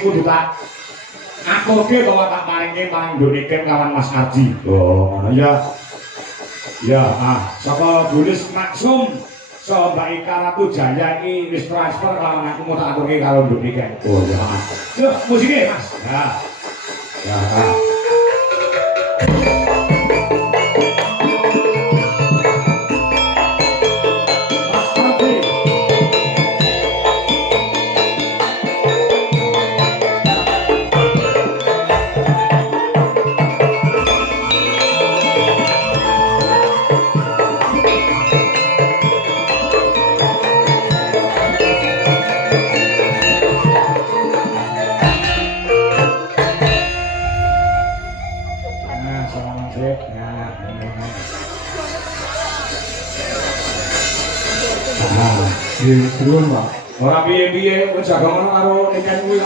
kudu tak akoge bahwa tak paringke panggonike lawan Mas Arji. Oh, ngono ya. Ya, saka Bulis Maksum so Mbak Ika Ratu Jaya iki wis transfer lawan aku mau tak aturke karo Ndonike. Oh, ya. Yuk, musiknya Mas. Ya. Ya. Suwun, Pak. Ora piye-piye wis jaga ngono karo niken kuwi.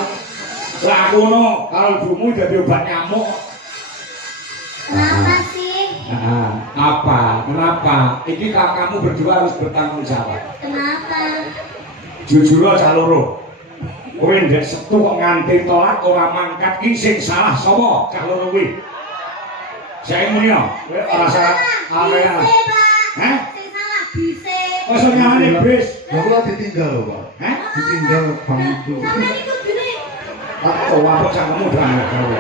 Lah aku ngono karo ibumu dadi obat nyamuk. Kenapa sih? Apa? Kenapa? Iki kakakmu berdua harus bertanggung jawab. Kenapa? Jujur aja loro. Kowe ndek setu kok nganti tolak ora mangkat iki sing salah sapa? Cah loro kuwi. Saya muni yo, kowe ora salah area. Hah? Sing salah bise. Kok iso nyalane bis? Lah kula ditinggal lho, Pak. Hah? Ditinggal bang itu. Sampeyan iku dene. Tak apa cangkemmu banget karo.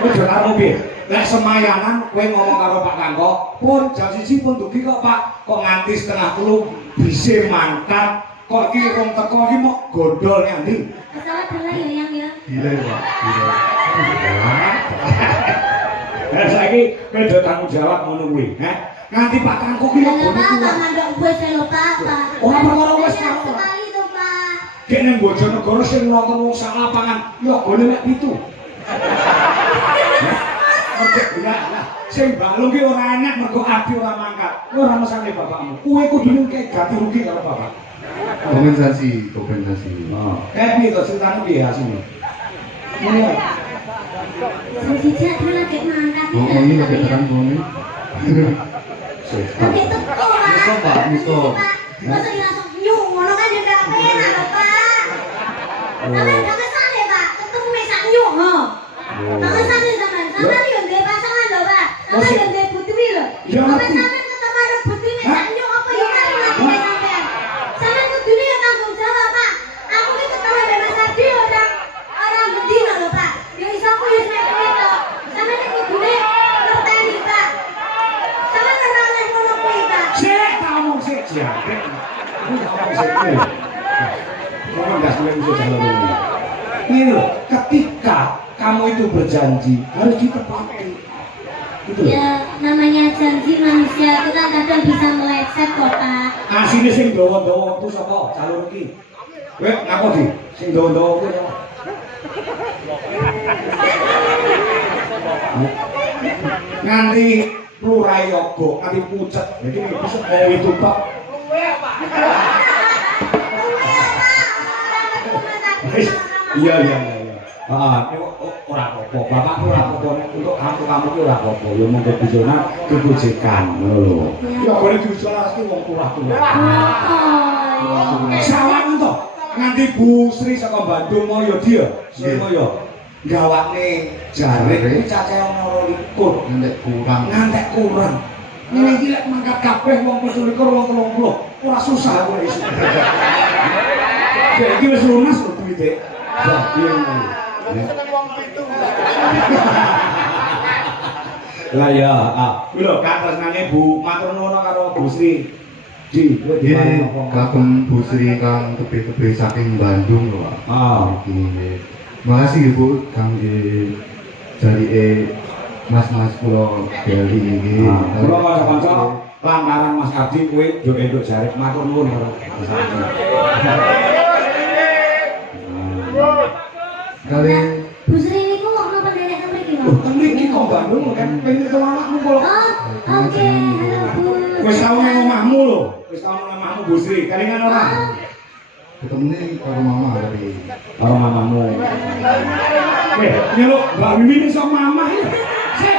Kowe do karo piye? Lek semayangan kowe ngomong karo Pak Kangko, pun jam 1 pun dugi kok Pak. Kok nganti setengah 10 bisa mangkat. Kok iki wong teko iki mok gondol nyandi. Masalah dulu ya yang ya. Gila, Pak. Gila. Lah saiki kowe do tanggung jawab ngono kuwi, ha? Nganti Pak Kangko ki kok Pak, ngono Pak mandok wis lho Pak. Ora perkara wis sekali to Pak. Kek nang Bojonegoro sing nonton wong sak lapangan, yo gone mek pitu. Lah, sing balung ki ora enak mergo adi ora mangkat. Ora mesane bapakmu. Kowe kudu kek ganti rugi karo bapak. Kompensasi. Kayak piye to ceritane piye asine? Iya. Sing siji aku lagi mangkat. Oh, ini lagi tekan bumi. Nanti teko Pak. Miso, Pak, miso. Masa langsung nyung ngono kan jadi apa enak lho Pak. Sampeyan gak mesane Pak, ketemu mesak nyung ho. Gak mesane sampean. Sampeyan yo ndek pasangan lho Pak. Sampeyan yo ndek putri lho. Sampeyan ketemu karo putri mesak nyung apa yo kan lagi sampean. Sampeyan kudune yo tanggung jawab Pak. Aku iki ketemu mbek Mas Adi orang bedino lho Pak. Yo iso aku yo nek kowe to. Sampeyan iki kudune ngerteni Pak. Sampeyan ora oleh ngono kuwi Pak. Sik, tak omong sik jare. Ngomong gas mulai musuh jalan ini. Ini loh, ketika kamu itu berjanji harus ditepati. Gitu loh. Ya, namanya janji manusia itu kan kadang bisa meleset kok Pak. Asine sing dawa-dawa itu sapa? Calon iki. Kowe ngapa di? Sing dawa-dawa kuwi sapa? Nganti plurai yoga, nganti pucet. Jadi bisa mau itu Pak. Iya. Ora apa-apa. Bapak ora apa-apa untuk kamu ki ora apa-apa. Ya monggo bisonan kebujekan ngono lho. Ya boleh diusulake wong turah-turah. Sawan to. Nganti Bu Sri saka Bandung Maya dia, Surabaya. Gawakne jare iki cacahe ana 12. Ngantek kurang. Ini iki lek mangkat kabeh wong 12 wong 30. Ora susah kowe iso. Jadi iki wis lunas lho duwite. Ya, piye ngono. Lah ya, kuwi lho Kak tresnane Bu, matur nuwun karo Bu Sri. Ji, kowe Nggih, kagem Bu Sri kang tebih-tebih saking Bandung lho, Pak. Nggih. Makasih Bu kangge jarike mas-mas kula dari iki. Kula kanca-kanca lantaran Mas Ardi kowe yo entuk jare matur nuwun karo Mas Ardi. Kali Bu Sri niku kok napa derek teng mriki lho? Teng mriki kok Bandung kan pengen ketemu anakmu kok. Oh, oke. Halo Bu. Wis tau nang omahmu lho. Wis tau nang omahmu Bu Sri. Kalingan ora? ketemunya karo mama tadi. Karo mamamu. Nyeluk Mbak Mimin iso mamah ya. Sik.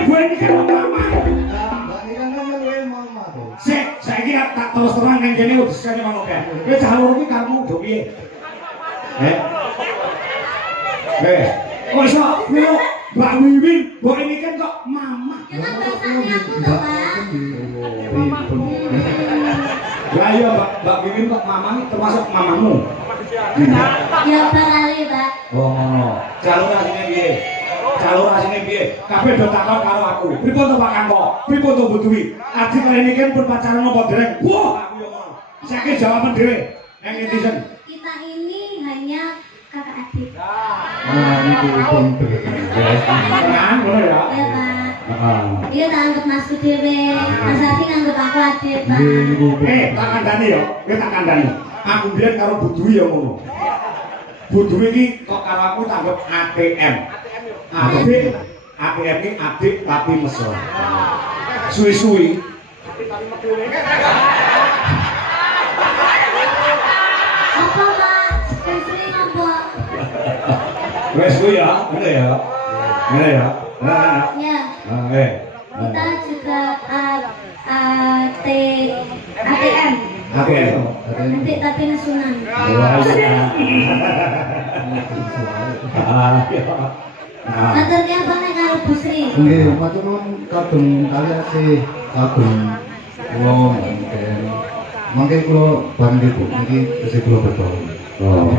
Ibu ini kan mama. Mbak Nira kan yang mama tuh. Sik, saiki tak terus terang nang kene wis kene mangko. Kowe cah loro iki karepmu do piye? Kok iso yo Mbak Wiwin, kok ini kan kok mama. Ya kan bahasanya aku tuh, Pak. Ya iya Mbak Wiwin kok mama ini termasuk mamamu. Ya kali, Pak. Oh ngono. Jalur asine piye? Jalur asine piye? Kabeh do takon karo aku. Pripun to Pak Kangko? Pripun to Bu Dwi? Adi kali niki pun pacaran apa dereng? Wah, aku yo ngono. Saiki jawaban dhewe. Nang netizen. Kita ini hanya kakak adik. Nah, ini pun Tenang, ngono ya. Ya, Pak. Heeh. Dia tak anggap masku dhewe. Mas Adi nganggep aku adik, Pak. Tak kandhani yo. Kowe tak kandhani. Aku biyen karo Bu Dwi yo ngono. Bu Dwi iki kok karo aku tak anggap ATM. Adik, ATM iki adik tapi mesra. Suwi-suwi. Apa, Pak? Sering apa? Wes kuwi ya, ngene ya. Ngene ya. Nah, Ya. Kita juga ATM. ATM. Nanti tapi nesunan. Wah, iya. Ah, iya. Nah, Maturnya apa nih kalau Bu Sri? Nggih, matur nuwun kagem kalian sih kagem kula mangken. Mangke kula bangga Bu, niki tesih kula betul. oh.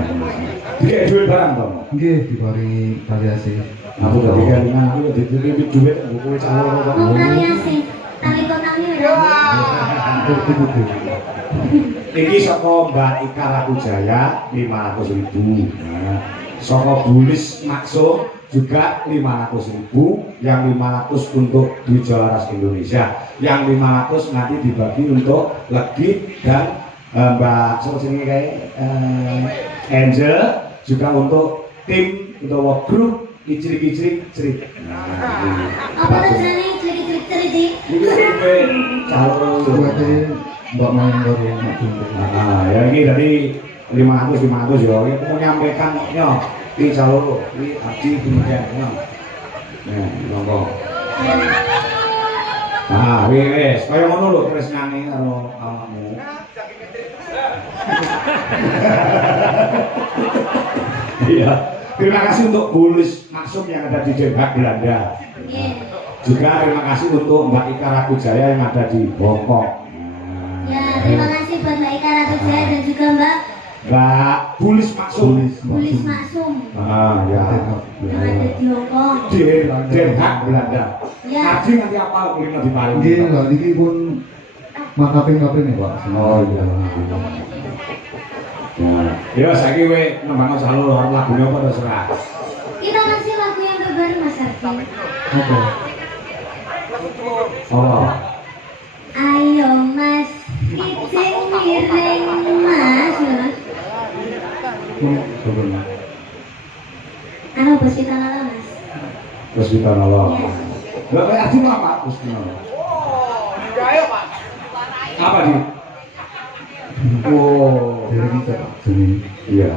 Dikek duit barang to. Nggih, diparingi kalian sih. Aku gak dikelingan, aku dititip duit kowe calon kok. Mau kalian sih, tali kotaknya udah. Betul. Iki saka Mbak Ika Rakujaya 500.000. Nah, saka Bulis Maksum juga 500.000, yang 500 untuk Dwi Jawa Ras Indonesia, yang 500 nanti dibagi untuk Legit dan Mbak sini kayak Angel juga untuk tim untuk work group Icrik. Apa tujuannya cerit-cerit? Ini calon Suwete Mbak main karo Mak Jumbe. nah, ya ini dari 500 ya. Ini mau nyampaikan ya di calon di Abdi kemudian ya. Nah, monggo. Nah, wis kaya ngono lho tresnane karo awakmu. Iya. Terima kasih untuk Bulis Maksum yang ada di Den Haag, Belanda. Juga terima kasih untuk Mbak Ika Rakujaya yang ada di Hongkong. Ya, terima kasih buat Mbak Ika Rakujaya dan juga Mbak Bulis Maksum. Bulis Maksum Ah, ya. yang ada di Hongkong. Di Den Haag, Belanda. Ya. Tadi nanti apa kulino di Palu? Nggih, lha niki pun makaping-kaping nih, Pak. Oh iya. Ya, saiki kowe nembang jalur lagune apa terserah. Kita kasih lagu yang terbaru Mas Ardi. Apa? Oh. Ayo Mas, kicing miring Mas. Sebenarnya. Anu bos kita nala Mas. Terus kita nolong. Iya. Lah kayak adi apa? Terus kita nolong. Apa di? Oh. Jadi kita sini. Iya.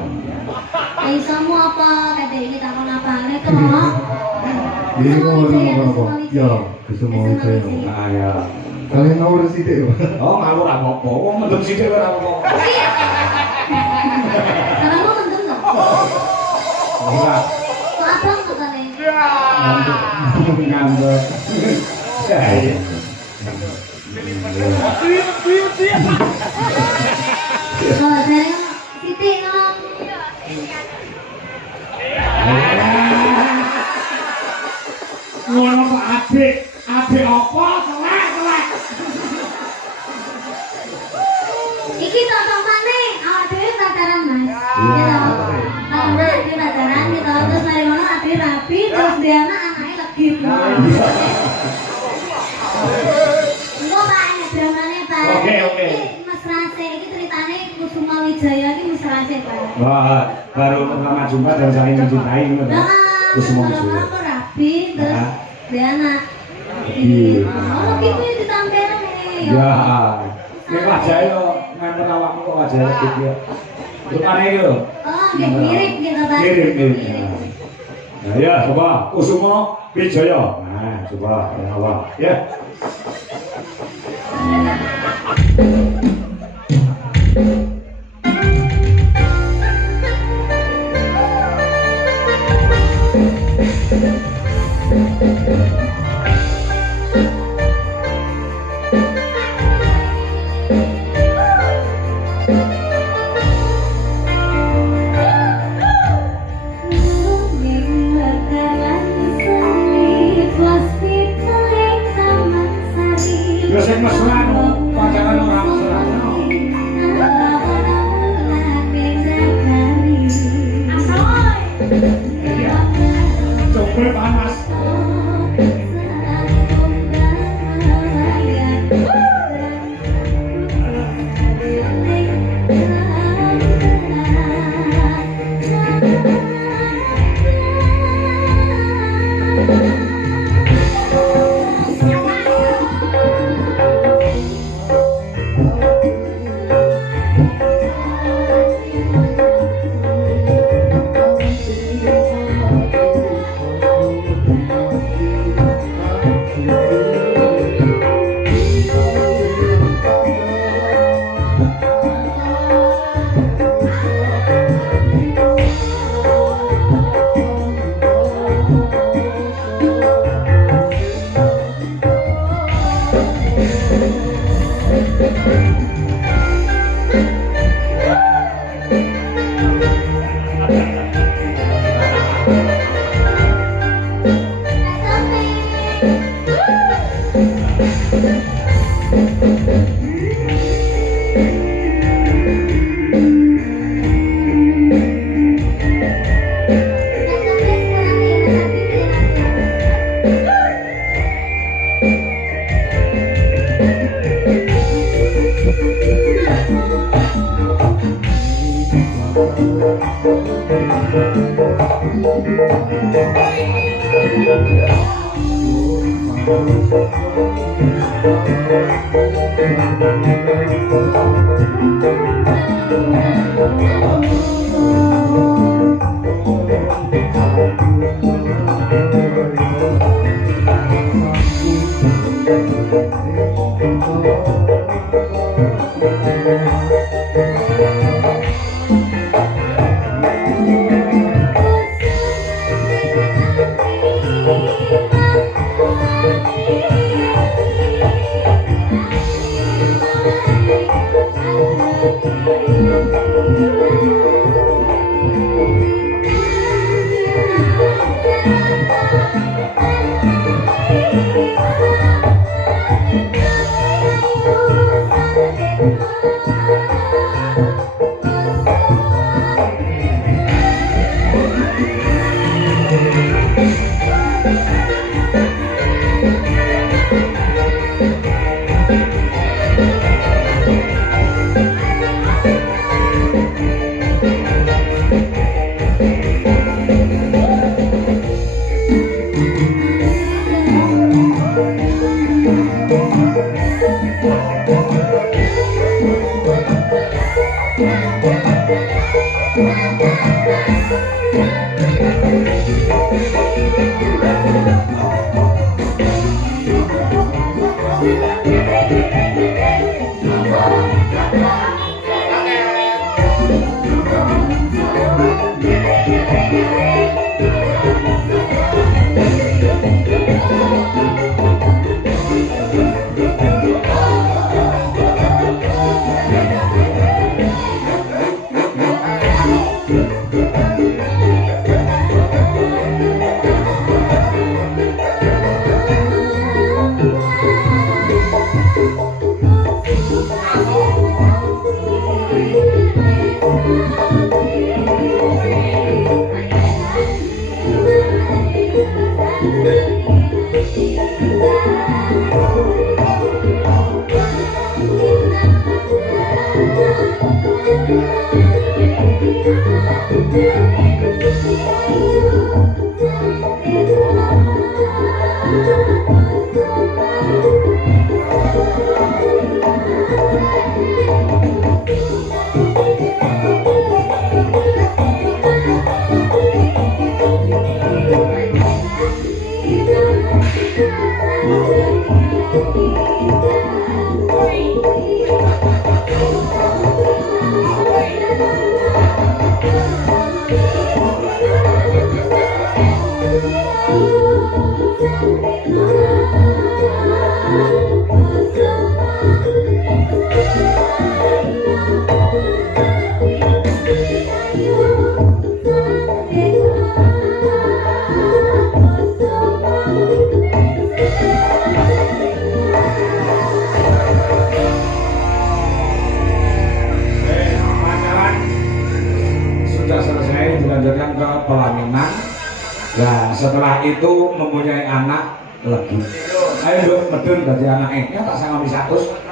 Isomu apa? Kata ini takon apa? Mereka Jadi ngomong apa? Ya, bisa mau saya. Nah, ya. Kalian ngawur sithik, Pak. Oh, ngawur apa-apa. Wong mendem sithik ora apa-apa. Kalau mau mendem dong. Ora. Kok abang kok kalian? Ngambek. Saya. Oh, dari Siti ngomong. Ngono kok adik apa? Kelek. Iki tonton mana? Awak dhewe pacaran Mas. Iya. Kalau udah di pacaran gitu, terus mari ngono ade rapi, terus dia anaknya lagi. Enggak Pak, ini dramanya Pak. Oke. Ini Mas Rase, ini ceritanya Kusuma Wijaya ini Mas Rase Pak. Wah, baru pertama jumpa dan saling mencintai ngono. Nah, Kusuma kalau Wijaya. aku rapi, terus Nah. dia anak. Iya. Oh, gitu ya ditampil nih. Ya. Nek wajah yo nganter awakmu kok wajah gitu ya. Rupane yo. Oh, nggih mirip gitu Pak. Mirip. Nah, ya coba Kusuma Wijaya. Nah, coba ya awak ya. Yo sing mesra pacaran ora mesra. Iya. Coba panas. datang ke pelaminan. Nah setelah itu mempunyai anak lagi. Ayo dong medun dari anaknya tak sama 100.